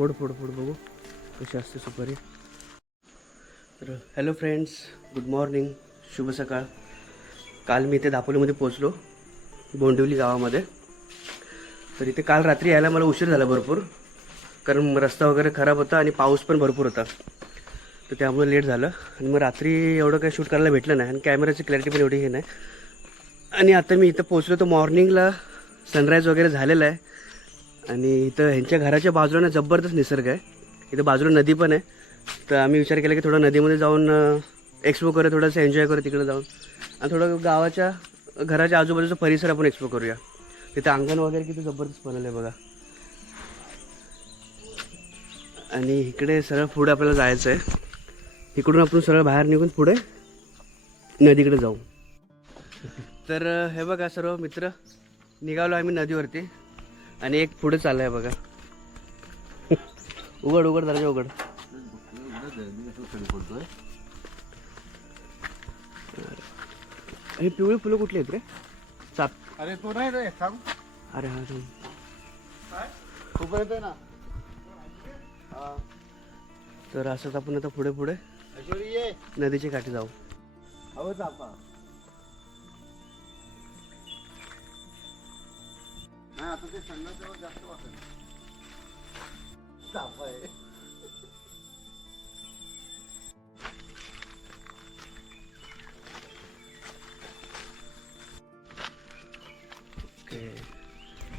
फोड फोड फोड बघू कशी असते सुपारी. तर हॅलो फ्रेंड्स, गुड मॉर्निंग, शुभ सकाळ. काल मी इथे दापोलीमध्ये पोचलो, बोंडिवली गावामध्ये. तर इथे काल रात्री यायला मला उशीर झाला भरपूर, कारण रस्ता वगैरे खराब होता आणि पाऊस पण भरपूर होता. तर त्यामुळे लेट झालं आणि मग रात्री एवढं काही शूट करायला भेटलं नाही आणि कॅमेराची क्लॅरिटी पण एवढी हे नाही. आणि आता मी इथं पोचलो तर मॉर्निंगला सनराईज वगैरे झालेला आहे. आणि इथं ह्यांच्या घराच्या बाजूला जबरदस्त निसर्ग आहे. इथं बाजूला नदी पण आहे. तर आम्ही विचार केला की थोडं नदीमध्ये जाऊन एक्सप्लोर करूया, थोडंसं एन्जॉय करू तिकडे जाऊन, आणि थोडं गावाच्या घराच्या आजूबाजूचा परिसर आपण एक्सप्लोर करूया. तिथं अंगण वगैरे किती जबरदस्त बनवलं आहे बघा. आणि इकडे सरळ पुढे आपल्याला जायचं आहे. इकडून आपण सरळ बाहेर निघून पुढे नदीकडे जाऊ. तर हे बघा सर्व मित्र, निघालो आम्ही नदीवरती आणि एक पुढे चाललं आहे बघा. उघड उघड दर्जा उघड. हे पिवळी फुलं कुठली आहेत रे? चाप. अरे तो नाही रे, थांब. अरे हा उभं येतोय ना. तर असंच आपण आता पुढे पुढे ऐश्वरी ये. नदीच्या काठी जाऊ. अहो चापा. नाही आता ते संध्याकाळ जास्त वाटेल. चापा आहे.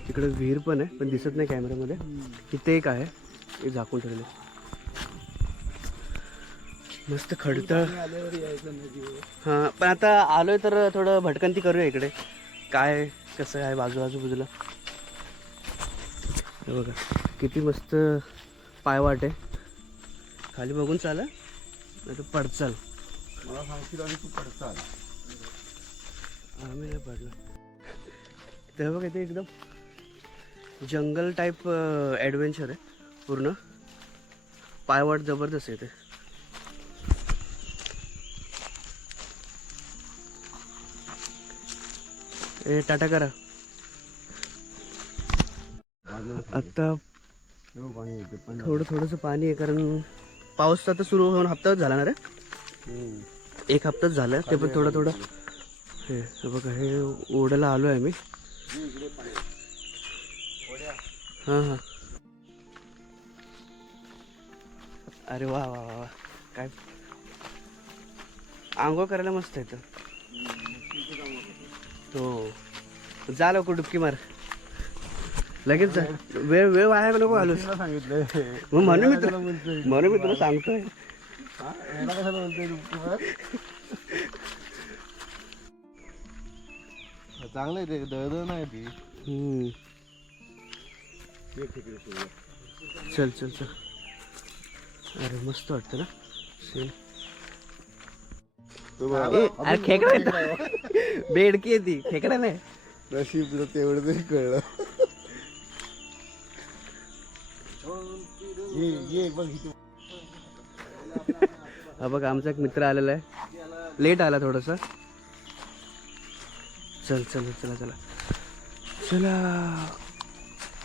तिकडे विहीर पण आहे, पण दिसत नाही कॅमेऱ्यामध्ये. इथे एक आहे, हे झाकून ठेवले. मस्त खडतळ. हां, पण आता आलोय तर थोडं भटकंती करूया इकडे, काय कसं आहे आजूबाजूला. हे बघा किती मस्त पायवाट आहे. खाली बघून चाला, नाही तर पडचाल. मला सांगशील आणि तू पडचाल. आम्ही नाही पडलो. ते बघा इथे एकदम जंगल टाईप ॲडव्हेंचर आहे पूर्ण. पायवाट जबरदस्त आहे ते. ए टाटा करा. आता थोडंसं पाणी आहे, कारण पाऊस आता सुरू होऊन हप्ताच झाला ना रे. एक हप्ताच झाला, ते पण थोडं. हे बघा, हे ओढ्याला आलो आहे मी. हां हां. अरे वा वा वा, काय आंघोळ करायला मस्त आहे. हो, जा लवकर डुबकी मार लगेच जा. वेळ वाया नको आलो सांगितलंय म्हणून मी तुला सांगतोय. चांगलं आहे ते, दळदळ नाही ती. चल चल चल. अरे मस्त वाटतं ना सेम. अरे खेकडा बेडकी आहे ती, खेकडा नाही. नशीब तेवढं तरी कळलं. ये बघ इथे. हा बघ, आमचा एक मित्र आलेला आहे, लेट आला थोडंसं. चल चल चला चला चला.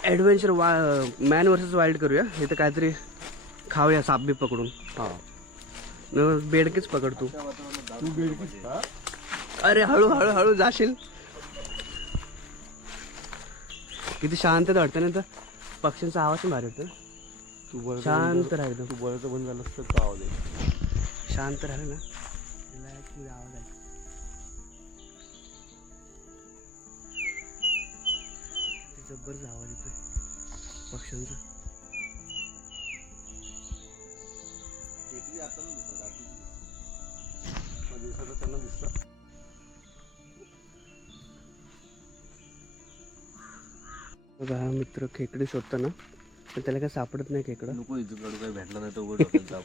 ॲडव्हेंचर मॅन वर्सेस वाईल्ड करूया. इथं काहीतरी खाऊया, साप बी पकडून. हां, बेडकीच पकड तू. तू बेडकीच का? अरे हळू हळू हळू जाशील. किती शांतता वाटतं ना, तर पक्ष्यांचा आवाज पण भारी होतं. तू शांत राहा एकदम. तू बोलायचं बंद झालं तर आवाज आहे. शांत राहिलं ना, आवाज आहे. जबरदस्त आवाज येतोय पक्ष्यांचा. त्यांना दिसतं. बघा हा मित्र खेकडे शोधतो ना, पण त्याला काय सापडत नाही खेकडं. नको इथं काही भेटलं नाही तर उघड डोक्यात जाऊ.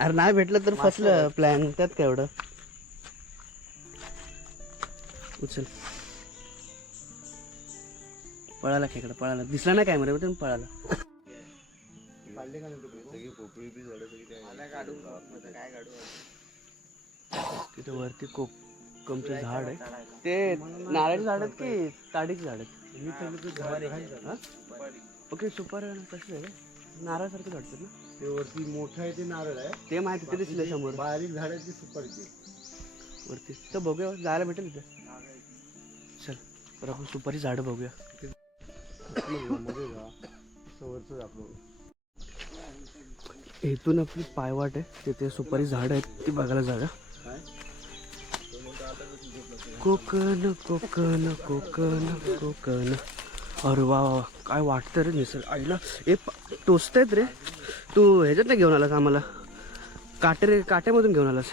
अरे नाही भेटलं तर फसलं प्लॅन, त्यात काय एवढं. उचल. पळाला खेकडा, पळाला. दिसला नाही कॅमेऱ्यामध्ये पण पळाला. तिथे वरती कोकमचं झाड आहे. ते नारळाची झाड आहेत की ताडीची झाड आहेत? ओके सुपर कसं आहे नारळासारखं वाटतं ना ते वरती मोठं आहे ते नारळ आहे. ते माहिती ते दिसलं समोर बारीक झाड आहे ती सुपारीची. वरती तर बघूया जायला भेटेल इथे चल तर आपण सुपारी झाडं बघूया मध्ये जा वरचं आपलं. इथून आपली पायवाट आहे तिथे सुपारी झाडं आहेत ती बघायला जाऊया काय कोकण कोकण कोकण कोकण अरे वा वा काय वाटतं रे निसर्ग आईला ए टोचतायत रे तू ह्याच्यात नाही घेऊन आलास आम्हाला काट्यामधून घेऊन आलास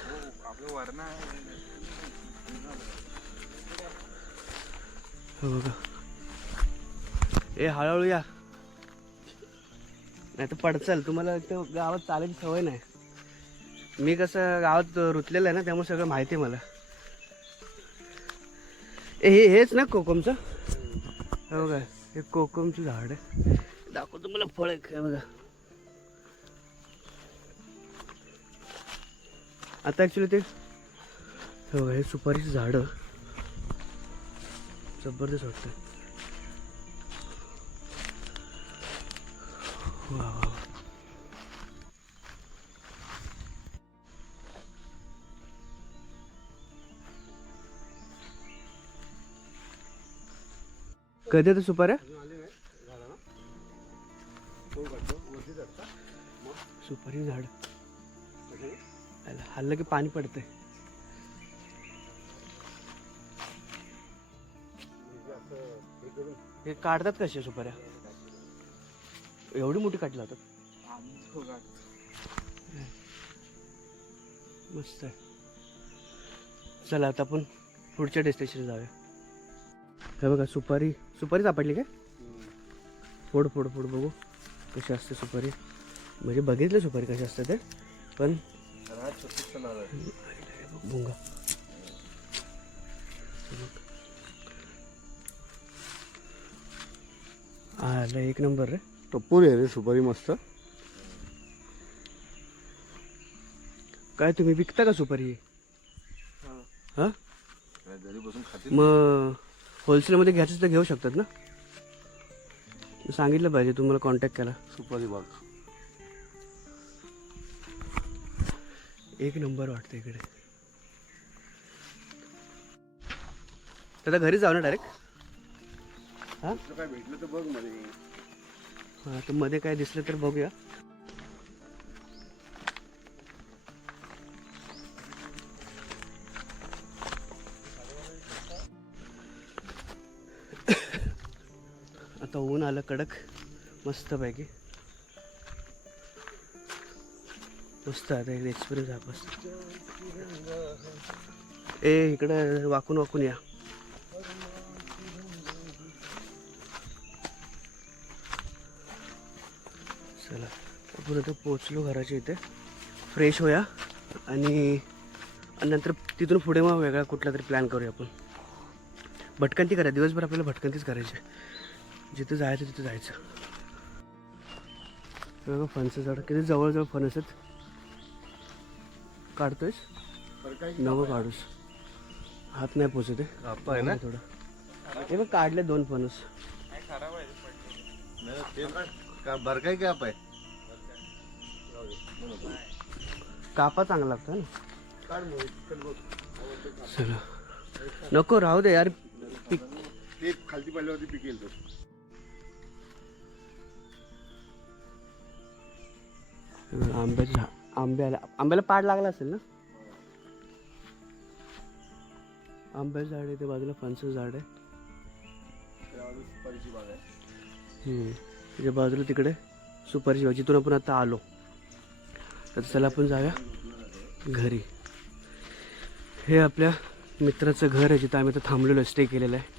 हो बघा ए हळूहळू या नाही तर पडचाल तुम्हाला इथं गावात चालायची सवय नाही मी कसं गावात रुतलेलं आहे ना त्यामुळे सगळं माहिती आहे मला हेच ना कोकमचं हो बघा हे कोकमचं झाड आहे दाखवतो मला फळ आहे बघा आता ॲक्च्युली ते हो हे सुपारीचं झाडं जबरदस्त वाटतं वा वा कधी येतं सुपाऱ्या सुपारी झाड हल्लं की पाणी पडतंय हे काढतात कसे सुपाऱ्या एवढी मोठी काढली जातात मस्त आहे चला आता आपण पुढच्या डेस्टिनेशन जाऊया हे बघा सुपारी सापडली काय फोड फोड फोड बघू कशी असते सुपारी म्हणजे बघितलं सुपारी कशी असते ते पण भुंगा आला एक नंबर रे टप्पूर आहे रे सुपारी मस्त. काय तुम्ही विकता का सुपारी हा घरी बसून खाते. मग होलसेलमध्ये घ्यायचं तर घेऊ शकतात ना सांगितलं पाहिजे तुम्हाला कॉन्टॅक्ट केला सुपारी बाग एक नंबर वाटतं इकडे आता घरी जाऊ ना डायरेक्ट हां काय भेटलं तर बघ मध्ये. हां तर मध्ये काय दिसलं तर बघूया आता ऊन आलं कडक मस्तपैकी मस्त आता एक एक्सपिरियन्स आहे मस्त ए इकडं वाकून वाकून या चला आपण आता पोचलो घराच्या इथे फ्रेश होया आणि नंतर तिथून पुढे मग वेगळा कुठला तरी प्लॅन करूया आपण भटकंती करा दिवसभर आपल्याला भटकंतीच करायची जिथं जायचं तिथं जायचं बघा फणस झाड किती जवळजवळ फणस आहेत काढतोयस नवं काढूस हात नाही पोचत आहे ना थोडं हे बघ काढले 2 फणस बर काय काप आहे कापा चांगला लागतो ना चला नको राहू दे यार पिक ते खालती पडल्यावरती पिकेल तो. आंब्याचं झाड आंब्याला पाड लागला असेल ना आंब्याचं झाड आहे त्या बाजूला फणसाचं झाड आहे सुपारीची बाग आहे. त्याच्या बाजूला तिकडे सुपारीची बाग जिथून आपण आता आलो तर चला आपण जाऊया घरी हे आपल्या मित्राचं घर आहे जिथं आम्ही आता थांबलेलो स्टे केलेलं आहे